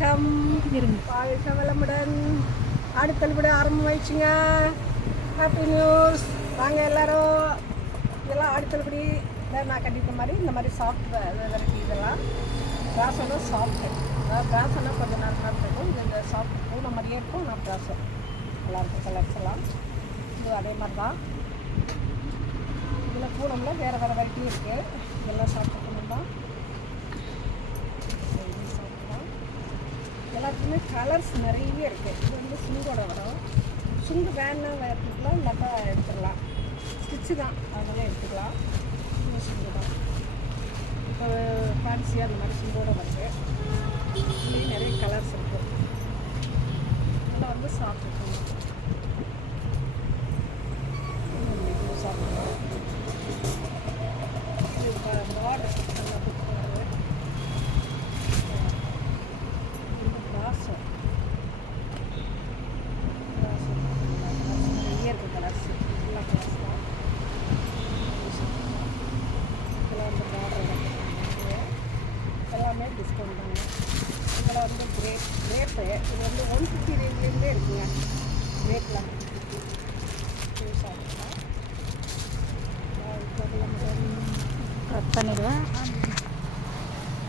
வணக்கம். வாழ்க வளமுடன். ஆடித்தள்ளுபடி ஆரம்பமாயிடுச்சுங்க. Happy news. வாங்க எல்லாரும். இதெல்லாம் ஆடித்தள்ளுபடி நான் கண்டிப்பாக மாதிரி இந்த மாதிரி சாஃப்ட் வெரைட்டி இதெல்லாம் பிராசோட சாஃப்ட்டு. பிராசோனா கொஞ்சம் நேரம் இருக்கும். இந்த சாஃப்ட் பூனை மாதிரியே இருக்கும். நான் பிராசோ நல்லாயிருக்கும். கலர்ஸ் எல்லாம் இது அதே மாதிரி தான். இதில் பூனம்ல வேறு வெரைட்டியும் இருக்குது. இதெல்லாம் சாப்பிட்டு பூனம் தான். எல்லாத்துக்குமே கலர்ஸ் நிறைய இருக்குது. இது வந்து சுங்கோட வரும். சுங்கு வேணால் எடுத்துக்கலாம், இல்லாட்டா எடுத்துக்கலாம். ஸ்டிச்சு தான், அதனால எடுத்துக்கலாம். இந்த சுங்கு தான் இப்போ ஃபேன்சியாக அந்த மாதிரி சுங்கோட வருது. இதுலேயும் நிறைய கலர்ஸ் இருக்குது. இதெல்லாம் வந்து சாப்பிட்டுக்கணும். சாப்பிடணும். பார்டர் நிறைய இருக்குது. கலர்ஸ் எல்லா கலர்ஸ் தான். இதெல்லாம் வந்து பார்டர் எல்லாமே டிஸ்கவுண்ட் தாங்க. இதில் வந்து கிரேப்பு இது வந்து 150 ரேஞ்சிலேருந்தே இருக்குங்க. கிரேப்பில் கட் பண்ணிடுவேன்.